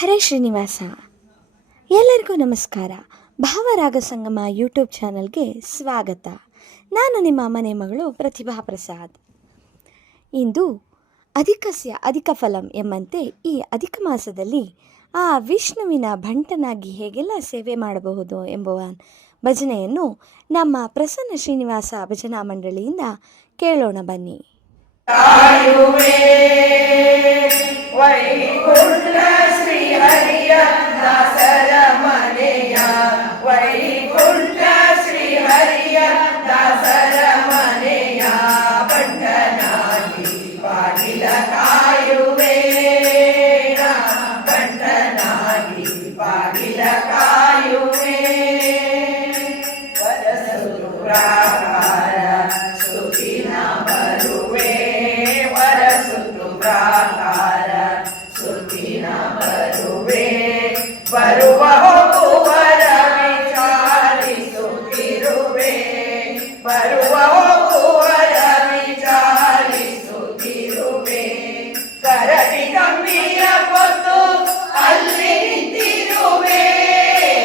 ಹರೇ ಶ್ರೀನಿವಾಸ. ಎಲ್ಲರಿಗೂ ನಮಸ್ಕಾರ. ಭಾವರಾಗ ಸಂಗಮ ಯೂಟ್ಯೂಬ್ ಚಾನಲ್ಗೆ ಸ್ವಾಗತ. ನಾನು ನಿಮ್ಮ ಮನೆ ಮಗಳು ಪ್ರತಿಭಾ ಪ್ರಸಾದ್. ಇಂದು ಅಧಿಕ ಫಲಂ ಎಂಬಂತೆ ಈ ಅಧಿಕ ಮಾಸದಲ್ಲಿ ಆ ವಿಷ್ಣುವಿನ ಭಂಟನಾಗಿ ಹೇಗೆಲ್ಲ ಸೇವೆ ಮಾಡಬಹುದು ಎಂಬುವ ಭಜನೆಯನ್ನು ನಮ್ಮ ಪ್ರಸನ್ನ ಶ್ರೀನಿವಾಸ ಭಜನಾ ಮಂಡಳಿಯಿಂದ ಕೇಳೋಣ ಬನ್ನಿ. ವೈಕುಂಠ ಶ್ರೀ ಹರಿಯ ದಾಸರ ಮನೆಯ, ವೈಕುಂಠ ಶ್ರೀ ಹರಿಯ ದಾಸರ ಮನೆಯ, ಬಂಟನಾಗಿ ಬಾಗಿಲ ಕಾಯುವೆ, ಬಂಟನಾಗಿ ಬಾಗಿಲ ಕಾಯುವೆ. ವರಸುರು ಪ್ರಾಕಾರ ಸುಖಿನ ಬರುವೆ, ವರಸುರು ಪ್ರಾಕಾರ ಸುಖಿನ ಬರುವೆ. ಬರುವ ಹೋಗುವರ ವಿಚಾರಿಸುತ್ತಿರುವೆ, ಬರುವ ಹೋಗುವರ ವಿಚಾರಿಸುತ್ತಿರುವೆ. ಕರಡಿ ಕಂಬಿಯ ಹೊತ್ತು ಅಲ್ಲಿ ನಿಂತಿರುವೆ,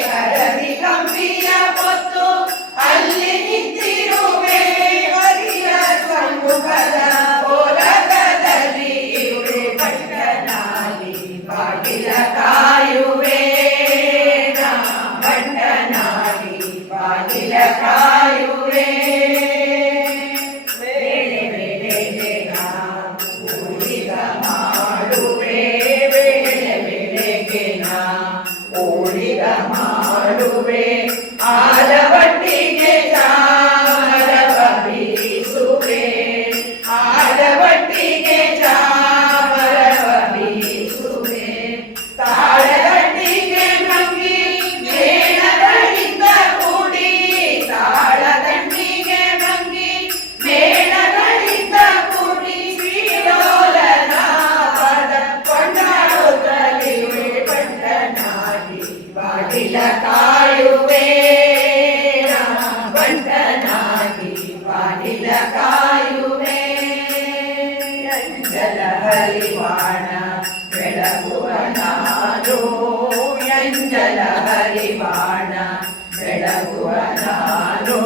ಕರಡಿ ಕಂಬಿಯ ಹೊತ್ತು ಅಲ್ಲಿ ನಿಂತಿರುವೆ. ಹರಿಯ ಸಮ್ಮುಖದ ಓಲಗದಲ್ಲಿ ಇರುವೆ, ಬಂಟನಾಗಿ ಬಾಗಿಲ ಕಾಯುವೆ, ಬಂಟನಾಗಿ ಬಾಗಿಲ ಕಾಯುವೆ. ವೇಳೆ ವೇಳೆಗೆ ನಾ ಊಳಿಗ ಮಾಡುವೆ, ವೇಳೆ ವೇಳೆಗೆ ನಾ ಊಳಿಗ ಮಾಡುವೆ. ಆಲವಟ್ಟಿಗೆ ಚಾಮರವ ಬೀಸುವೆ, ಆಲವಟ್ಟಿಗೆ ಚಾಮರವ ಬೀಸುವೆ. ತಾಳದಂಡಿಗೆ ಭಂಗಿ ಮೇಣಗಳಿಂದ ಕೂಡಿ, ತಾಳದಂಡಿಗೆ ಭಂಗಿ ಮೇಣಗಳಿಂದ ಕೂಡಿ. ಶ್ರೀಲೋಲನ ಪದ ಕೊಂಡಾಡುತ್ತಲಿವೆ, ಬಂಟನಾಗಿ ಬಾಗಿಲ ಕಾಯುವೆ, ಬಂಟನಾಗಿ ಬಾಗಿಲ ಕಾಯುವೆ. ಅಂಜಲ ಹರಿವಾಣ ಬೆಳಗುವ ನಾನು, ಅಂಜಲ ಹರಿವಾಣ ಬೆಳಗುವ ನಾನು.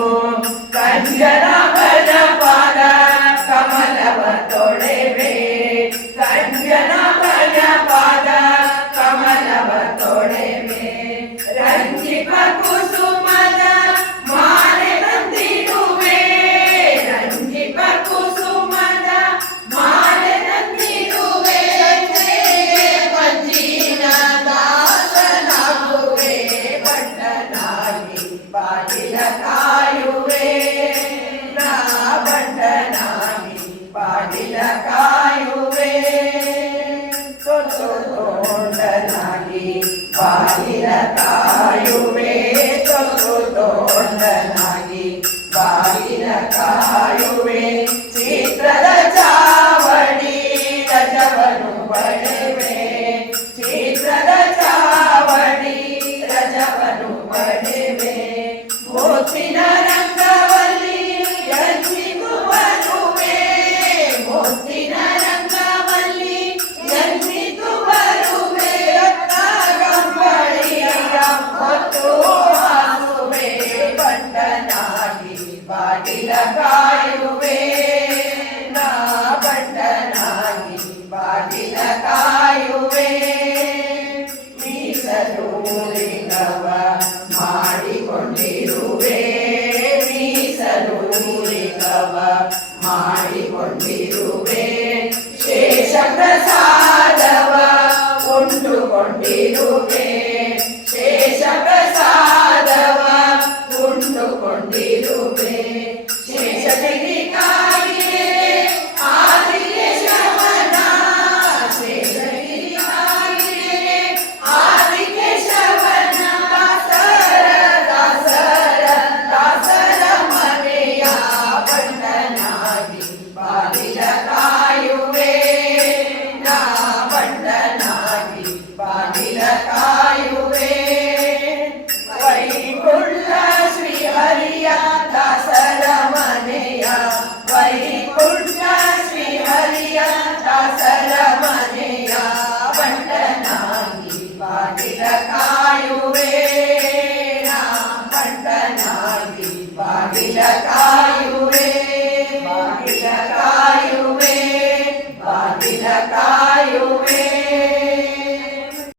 ಕಂಜನ ಬಲಪಾದ ಕಮಲವ ತೊಳೆವೆ, ಕಂಜನ ಬಲಪಾದ ಕಮಲವ ತೊಳೆವೆ. ರಂಜಿಪ ಕುಸುಮದ ಮಾಲೆ ತಂದಿಡುವೆ, ರಂಜಿಪ ಕುಸುಮದ ಮಾಲೆ ತಂದಿಡುವೆ. ಪಂಜಿನ ದಾಸನಾಗುವೆ, ಬಂಟನಾಗಿ ಬಾಗಿಲ ಕಾಯುವೆ, ನಾ ಬಂಟನಾಗಿ ಬಾಗಿಲ ಕಾಯುವೆ. ತೊಂಡನಾಗಿ ಬಾಗಿಲ ಕಾಯುವೆ, ತೊಂಡನಾಗಿ ಬಾಗಿಲ ಕಾಯುವೆ. ಚಿತ್ರದ ಚಾವಡಿ ರಜವನ್ನು ಪಡೆವೆ, ಚಿತ್ರದ ಚಾವಡಿ ರಜವನ್ನು ಪಡೆವೆ. ಮುತ್ತಿನ ರಂಗವಲ್ಲಿ ಎಂದಿಗೂ ಬರುವೆ, ಮುತ್ತಿನ ರಂಗವಲ್ಲಿ ಎಂದಿಗೂ ಬರುವೆ. ರತ್ನಗಂಬಳಿಯ ಹೊತ್ತು ಹಾಸುವೆ, ಬಂಟನಾಗಿ ಬಾಗಿಲ ಕಾಯುವೆ, ನಾ ಬಂಟನಾಗಿ ಬಾಗಿಲ ಕಾಯುವೆ. ಮೀಸಲು ಲಿಂಗವ ಮಾಡಿಕೊಂಡಿರುವೆ, ಮೀಸಲು ಲಿಂಗವ ಮಾಡಿಕೊಂಡಿರುವೆ. ಶೇಷ ಪ್ರಸಾದವ ಉಂಟುಕೊಂಡಿರುವೆ, ಶೇಷ ಪ್ರಸಾದವ ಉಂಟುಕೊಂಡಿರುವೆ. ಶೇಷಗಿರಿ ಕಾಯಿಲೆ ಆದಿಕೇಶವನ, ಶೇಷಗಿರಿ ಕಾಯಿಲೆ ಆದಿಕೇಶವನ. ದಾಸರ ದಾಸರ ದಾಸರ ಮನೆಯ, ಬಂಟನಾಗಿ ಬಾಗಿಲ ಕಾಯುವೆ, ನಾ ಬಂಟನಾಗಿ ಬಾಗಿಲ ಕಾಯುವೆ. ವೈಕುಂಠ ಶ್ರೀ ಹರಿಯ ದಾಸರ ಮನೆಯ, ವೈಕುಂಠ ಶ್ರೀ ಹರಿಯ ದಾಸರ ಮನೆಯ, ಬಂಟನಾಗಿ ಕಾಯುವೆ ನಾ ಪಟ್ಟನಾಗಿ ಬಾಗಿಲ ಕಾಯುವೆ ಬಾಗಿಲ ಕಾಯುವೆ ಬಾಗಿಲ ಕಾಯುವೆ